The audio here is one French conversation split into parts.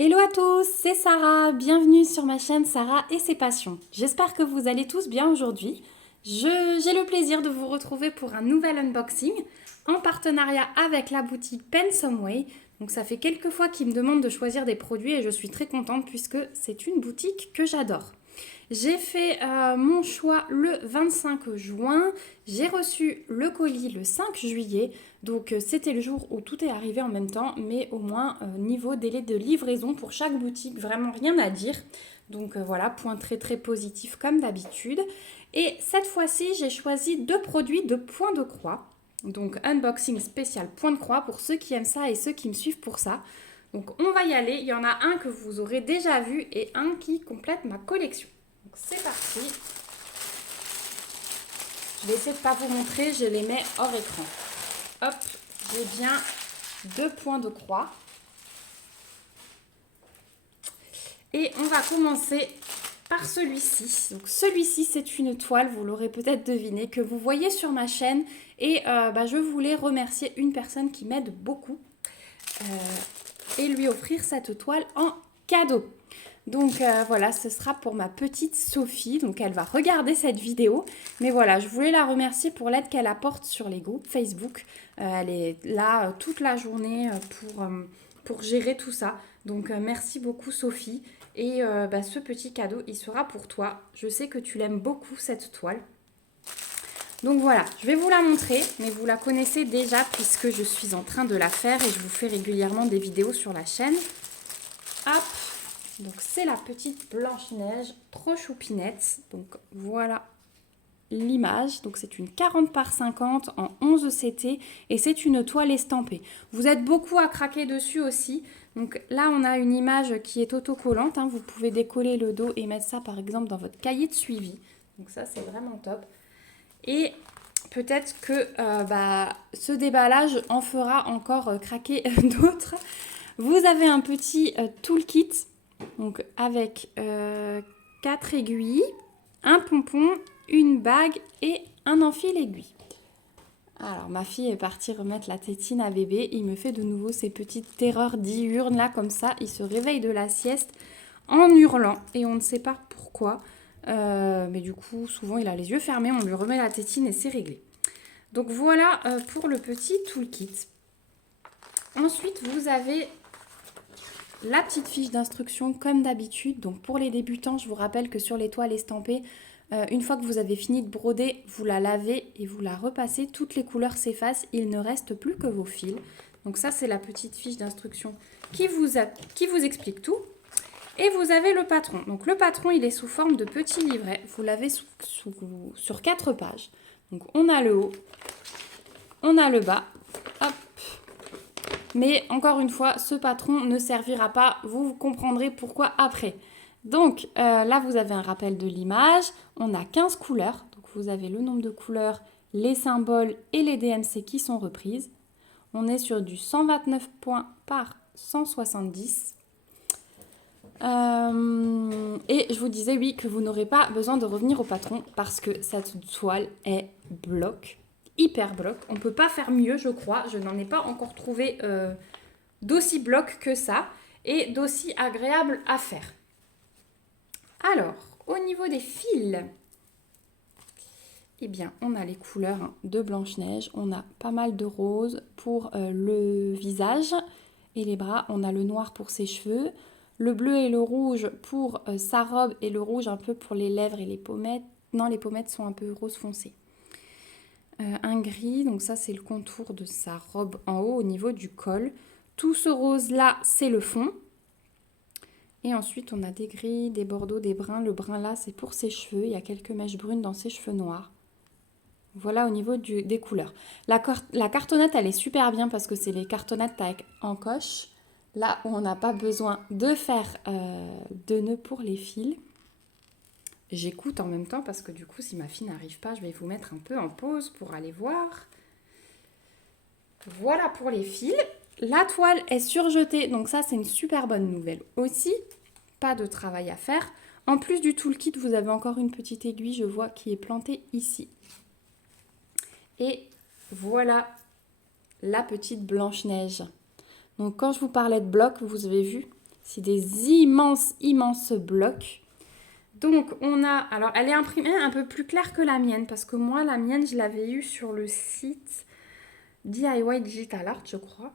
Hello à tous, c'est Sarah, bienvenue sur ma chaîne Sarah et ses passions. J'espère que vous allez tous bien aujourd'hui. J'ai le plaisir de vous retrouver pour un nouvel unboxing en partenariat avec la boutique Pensomeway. Donc ça fait quelques fois qu'ils me demandent de choisir des produits et je suis très contente puisque c'est une boutique que j'adore. J'ai fait mon choix le 25 juin. J'ai reçu le colis le 5 juillet. Donc c'était le jour où tout est arrivé en même temps. Mais au moins niveau délai de livraison pour chaque boutique, vraiment rien à dire. Donc voilà, point très très positif comme d'habitude. Et cette fois-ci, j'ai choisi deux produits de point de croix. Donc unboxing spécial point de croix pour ceux qui aiment ça et ceux qui me suivent pour ça. Donc on va y aller. Il y en a un que vous aurez déjà vu et un qui complète ma collection. Donc c'est parti. Je vais essayer de ne pas vous montrer, je les mets hors écran. Hop, j'ai bien deux points de croix. Et on va commencer par celui-ci. Donc celui-ci, c'est une toile, vous l'aurez peut-être deviné, que vous voyez sur ma chaîne. Et je voulais remercier une personne qui m'aide beaucoup et lui offrir cette toile en cadeau. Donc voilà, ce sera pour ma petite Sophie. Donc elle va regarder cette vidéo. Mais voilà, je voulais la remercier pour l'aide qu'elle apporte sur les groupes Facebook. Elle est là toute la journée pour gérer tout ça. Donc merci beaucoup Sophie. Et ce petit cadeau, il sera pour toi. Je sais que tu l'aimes beaucoup cette toile. Donc voilà, je vais vous la montrer, mais vous la connaissez déjà puisque je suis en train de la faire et je vous fais régulièrement des vidéos sur la chaîne. Hop! Donc c'est la petite Blanche-Neige, trop choupinette. Donc voilà l'image. Donc c'est une 40 par 50 en 11 CT et c'est une toile estampée. Vous êtes beaucoup à craquer dessus aussi. Donc là on a une image qui est autocollante. Vous pouvez décoller le dos et mettre ça par exemple dans votre cahier de suivi. Donc ça c'est vraiment top. Et peut-être que ce déballage en fera encore craquer d'autres. Vous avez un petit toolkit. Donc avec 4 aiguilles, un pompon, une bague et un enfile-aiguille. Alors ma fille est partie remettre la tétine à bébé. Il me fait de nouveau ces petites terreurs diurnes là comme ça. Il se réveille de la sieste en hurlant et on ne sait pas pourquoi. Mais du coup souvent il a les yeux fermés. On lui remet la tétine et c'est réglé. Donc voilà pour le petit toolkit. Ensuite vous avez la petite fiche d'instruction comme d'habitude. Donc pour les débutants, je vous rappelle que sur les toiles estampées, une fois que vous avez fini de broder, vous la lavez et vous la repassez. Toutes les couleurs s'effacent, il ne reste plus que vos fils. Donc ça, c'est la petite fiche d'instruction qui vous explique tout. Et vous avez le patron. Donc le patron, il est sous forme de petit livret. Vous l'avez sur 4 pages. Donc on a le haut, on a le bas. Hop. Mais encore une fois, ce patron ne servira pas. Vous comprendrez pourquoi après. Donc là, vous avez un rappel de l'image. On a 15 couleurs. Donc vous avez le nombre de couleurs, les symboles et les DMC qui sont reprises. On est sur du 129 points par 170. Et je vous disais, oui, que vous n'aurez pas besoin de revenir au patron parce que cette toile est bloc. Hyper bloc. On ne peut pas faire mieux, je crois. Je n'en ai pas encore trouvé d'aussi bloc que ça et d'aussi agréable à faire. Alors, au niveau des fils, eh bien, on a les couleurs de Blanche-Neige. On a pas mal de rose pour le visage et les bras. On a le noir pour ses cheveux, le bleu et le rouge pour sa robe et le rouge un peu pour les lèvres et les pommettes. Non, les pommettes sont un peu rose foncé. Un gris, donc ça c'est le contour de sa robe en haut au niveau du col. Tout ce rose là c'est le fond. Et ensuite on a des gris, des bordeaux, des bruns. Le brun là c'est pour ses cheveux, il y a quelques mèches brunes dans ses cheveux noirs. Voilà au niveau des couleurs. La cartonnette elle est super bien parce que c'est les cartonnettes avec encoche. Là où on n'a pas besoin de faire de nœuds pour les fils. J'écoute en même temps parce que du coup, si ma fille n'arrive pas, je vais vous mettre un peu en pause pour aller voir. Voilà pour les fils. La toile est surjetée, donc ça, c'est une super bonne nouvelle aussi. Pas de travail à faire. En plus du toolkit, vous avez encore une petite aiguille, je vois, qui est plantée ici. Et voilà la petite Blanche-Neige. Donc quand je vous parlais de bloc, vous avez vu, C'est des immenses, immenses blocs. Donc, on a... Alors, elle est imprimée un peu plus claire que la mienne, parce que moi, la mienne, je l'avais eue sur le site DIY Digital Art, je crois.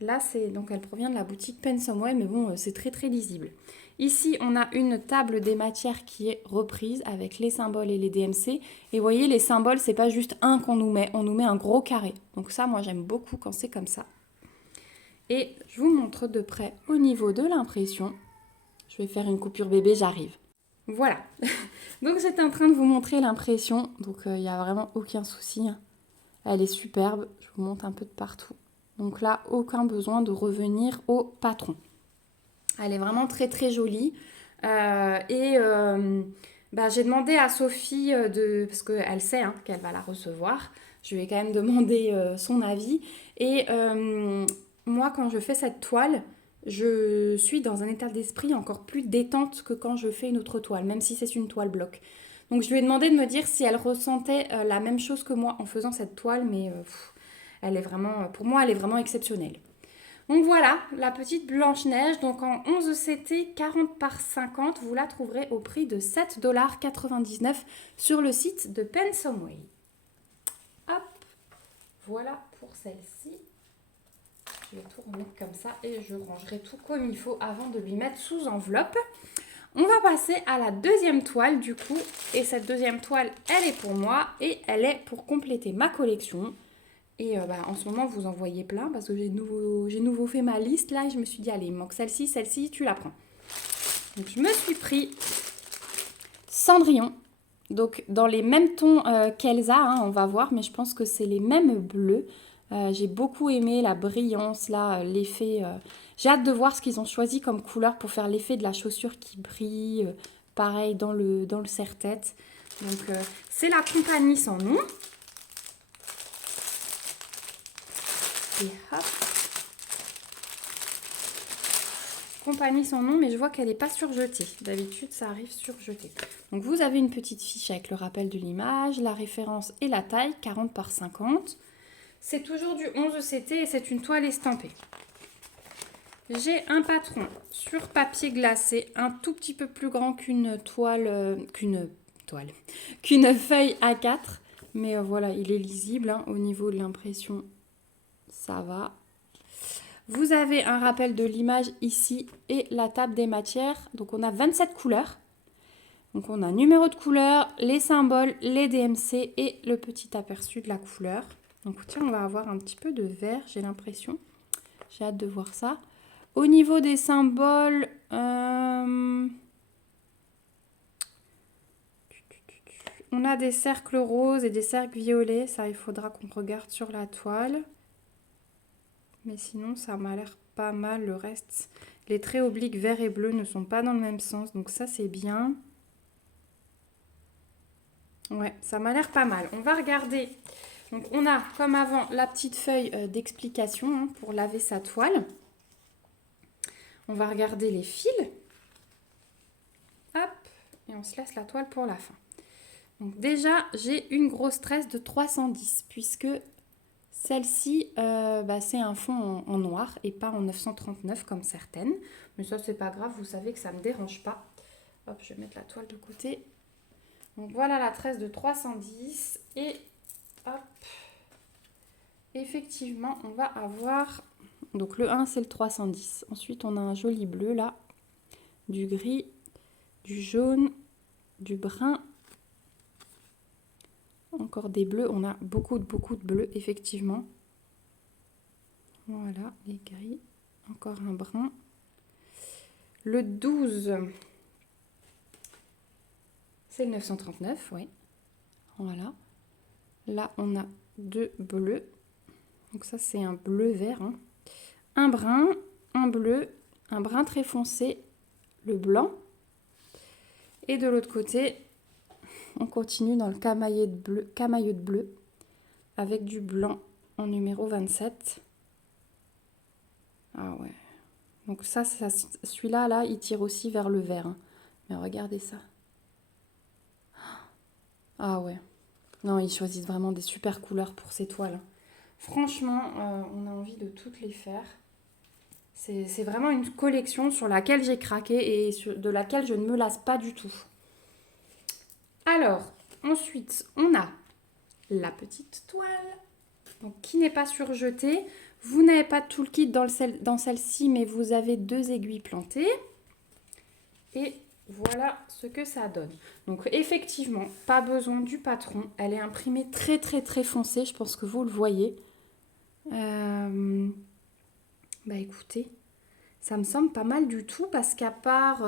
Là, donc elle provient de la boutique Pensomeway, mais bon, c'est très, très lisible. Ici, on a une table des matières qui est reprise avec les symboles et les DMC. Et vous voyez, les symboles, c'est pas juste un qu'on nous met, on nous met un gros carré. Donc ça, moi, j'aime beaucoup quand c'est comme ça. Et je vous montre de près au niveau de l'impression. Je vais faire une coupure bébé, j'arrive. Voilà. Donc j'étais en train de vous montrer l'impression. Donc il n'y a vraiment aucun souci. Elle est superbe. Je vous montre un peu de partout. Donc là, aucun besoin de revenir au patron. Elle est vraiment très très jolie. J'ai demandé à Sophie, parce qu'elle sait qu'elle va la recevoir. Je lui ai quand même demandé son avis. Et moi, quand je fais cette toile, je suis dans un état d'esprit encore plus détente que quand je fais une autre toile, même si c'est une toile bloc. Donc je lui ai demandé de me dire si elle ressentait la même chose que moi en faisant cette toile, mais elle est vraiment, pour moi, elle est vraiment exceptionnelle. Donc voilà, la petite Blanche-Neige, donc en 11 CT 40 par 50, vous la trouverez au prix de 7,99 $ sur le site de Pensomeway. Hop, voilà pour celle-ci. Je vais tout remettre comme ça et je rangerai tout comme il faut avant de lui mettre sous enveloppe. On va passer à la deuxième toile du coup. Et cette deuxième toile, elle est pour moi et elle est pour compléter ma collection. Et en ce moment, vous en voyez plein parce que j'ai nouveau fait ma liste là et je me suis dit, allez, il manque celle-ci, tu la prends. Donc je me suis pris Cendrillon. Donc dans les mêmes tons qu'Elsa, on va voir, mais je pense que c'est les mêmes bleus. J'ai beaucoup aimé la brillance, là, l'effet. J'ai hâte de voir ce qu'ils ont choisi comme couleur pour faire l'effet de la chaussure qui brille. Pareil dans le serre-tête. Donc c'est la compagnie sans nom. Et hop. Compagnie sans nom, mais je vois qu'elle n'est pas surjetée. D'habitude, ça arrive surjeté. Donc vous avez une petite fiche avec le rappel de l'image, la référence et la taille, 40 par 50. C'est toujours du 11 CT et c'est une toile estampée. J'ai un patron sur papier glacé, un tout petit peu plus grand qu'une qu'une feuille A4. Mais voilà, il est lisible au niveau de l'impression, ça va. Vous avez un rappel de l'image ici et la table des matières. Donc on a 27 couleurs. Donc on a numéro de couleur, les symboles, les DMC et le petit aperçu de la couleur. Donc tiens, on va avoir un petit peu de vert, j'ai l'impression. J'ai hâte de voir ça. Au niveau des symboles, on a des cercles roses et des cercles violets. Ça, il faudra qu'on regarde sur la toile. Mais sinon, ça m'a l'air pas mal. Le reste, les traits obliques vert et bleu ne sont pas dans le même sens. Donc ça, c'est bien. Ouais, ça m'a l'air pas mal. On va regarder. Donc on a, comme avant, la petite feuille d'explication pour laver sa toile. On va regarder les fils. Hop, et on se laisse la toile pour la fin. Donc déjà, j'ai une grosse tresse de 310 puisque celle-ci, c'est un fond en noir et pas en 939 comme certaines. Mais ça, c'est pas grave, vous savez que ça ne me dérange pas. Hop, je vais mettre la toile de côté. Donc voilà la tresse de 310 et hop, effectivement, on va avoir... Donc le 1, c'est le 310. Ensuite, on a un joli bleu là, du gris, du jaune, du brun. Encore des bleus, on a beaucoup de bleus, effectivement. Voilà, les gris. Encore un brun. Le 12, c'est le 939, oui. Voilà. Là, on a deux bleus. Donc ça, c'est un bleu-vert. Un brun, un bleu, un brun très foncé, le blanc. Et de l'autre côté, on continue dans le camailleux de bleu avec du blanc en numéro 27. Ah ouais. Donc ça celui-là, là, il tire aussi vers le vert. Mais regardez ça. Ah ouais. Non, ils choisissent vraiment des super couleurs pour ces toiles. Franchement, on a envie de toutes les faire. C'est vraiment une collection sur laquelle j'ai craqué et de laquelle je ne me lasse pas du tout. Alors, ensuite, on a la petite toile, donc, qui n'est pas surjetée. Vous n'avez pas tout le kit dans celle-ci, mais vous avez 2 aiguilles plantées. Et voilà ce que ça donne. Donc effectivement, pas besoin du patron. Elle est imprimée très très très foncée, je pense que vous le voyez. Bah écoutez, ça me semble pas mal du tout parce qu'à part...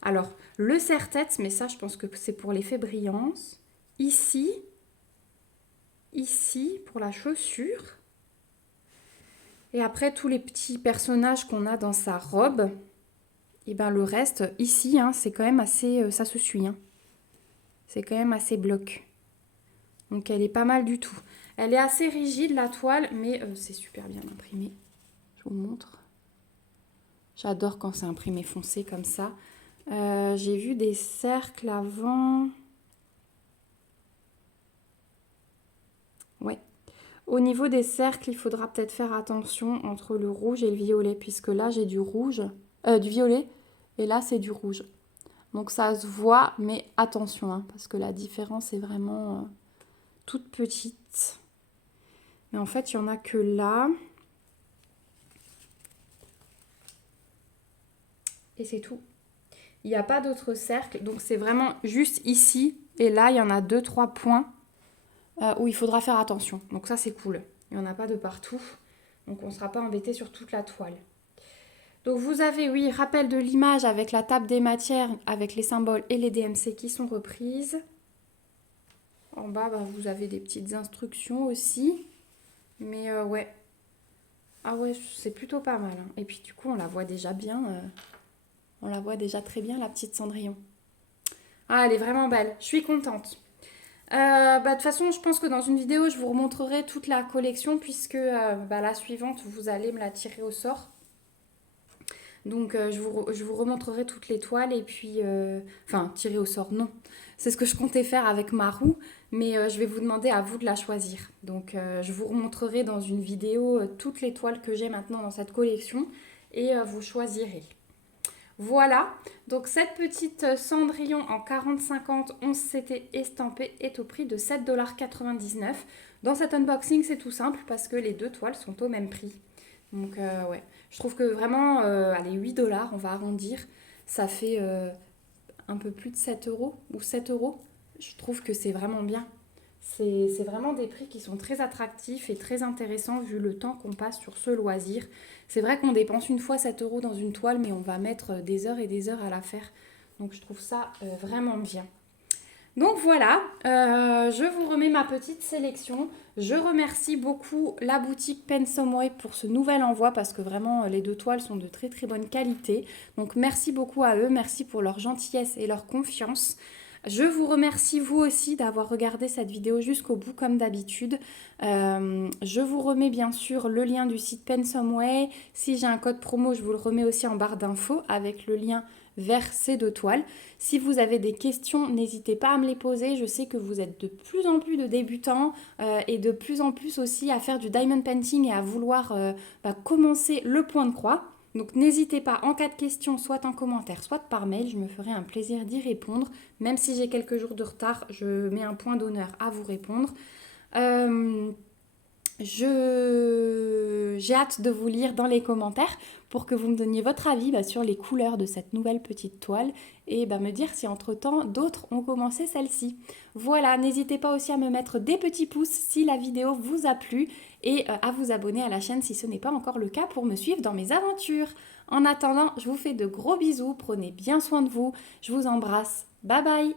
alors, le serre-tête, mais ça je pense que c'est pour l'effet brillance. Ici, pour la chaussure. Et après, tous les petits personnages qu'on a dans sa robe. Et ben le reste, ici, hein, c'est quand même assez... ça se suit. Hein. C'est quand même assez bloc. Donc elle est pas mal du tout. Elle est assez rigide la toile, mais c'est super bien imprimé. Je vous montre. J'adore quand c'est imprimé foncé comme ça. J'ai vu des cercles avant. Ouais. Au niveau des cercles, il faudra peut-être faire attention entre le rouge et le violet, puisque là j'ai du rouge, du violet, et là c'est du rouge. Donc ça se voit, mais attention, hein, parce que la différence est vraiment toute petite. Mais en fait, il n'y en a que là. Et c'est tout. Il n'y a pas d'autres cercles, donc c'est vraiment juste ici. Et là, il y en a 2-3 points où il faudra faire attention. Donc ça, c'est cool. Il n'y en a pas de partout. Donc on ne sera pas embêté sur toute la toile. Donc vous avez, oui, rappel de l'image avec la table des matières, avec les symboles et les DMC qui sont reprises. En bas, bah, vous avez des petites instructions aussi. Mais ouais. Ah ouais, c'est plutôt pas mal. Hein. Et puis du coup, on la voit déjà bien. On la voit déjà très bien, la petite Cendrillon. Ah, elle est vraiment belle. Je suis contente. Bah, de toute façon, je pense que dans une vidéo, je vous remontrerai toute la collection puisque la suivante, vous allez me la tirer au sort. Donc, je vous remontrerai toutes les toiles et puis... Enfin, tirer au sort, non. C'est ce que je comptais faire avec ma roue, mais je vais vous demander à vous de la choisir. Donc, je vous remontrerai dans une vidéo toutes les toiles que j'ai maintenant dans cette collection et vous choisirez. Voilà, donc cette petite Cendrillon en 40-50 11 CT estampée est au prix de 7,99 $. Dans cet unboxing, c'est tout simple parce que les deux toiles sont au même prix. Donc ouais, je trouve que vraiment, allez, 8 $, on va arrondir, ça fait un peu plus de 7 € ou 7 €. Je trouve que c'est vraiment bien. C'est vraiment des prix qui sont très attractifs et très intéressants vu le temps qu'on passe sur ce loisir. C'est vrai qu'on dépense une fois 7 € dans une toile, mais on va mettre des heures et des heures à la faire. Donc je trouve ça vraiment bien. Donc voilà, je vous remets ma petite sélection. Je remercie beaucoup la boutique Pensomeway pour ce nouvel envoi parce que vraiment les deux toiles sont de très très bonne qualité. Donc merci beaucoup à eux, merci pour leur gentillesse et leur confiance. Je vous remercie vous aussi d'avoir regardé cette vidéo jusqu'au bout comme d'habitude. Je vous remets bien sûr le lien du site Pensomeway. Si j'ai un code promo, je vous le remets aussi en barre d'infos avec le lien vers ces deux toiles. Si vous avez des questions, n'hésitez pas à me les poser. Je sais que vous êtes de plus en plus de débutants et de plus en plus aussi à faire du diamond painting et à vouloir commencer le point de croix. Donc n'hésitez pas, en cas de question, soit en commentaire, soit par mail, je me ferai un plaisir d'y répondre. Même si j'ai quelques jours de retard, je mets un point d'honneur à vous répondre. J'ai hâte de vous lire dans les commentaires pour que vous me donniez votre avis sur les couleurs de cette nouvelle petite toile et me dire si entre-temps d'autres ont commencé celle-ci. Voilà, n'hésitez pas aussi à me mettre des petits pouces si la vidéo vous a plu et à vous abonner à la chaîne si ce n'est pas encore le cas pour me suivre dans mes aventures. En attendant, je vous fais de gros bisous, prenez bien soin de vous, je vous embrasse, bye bye!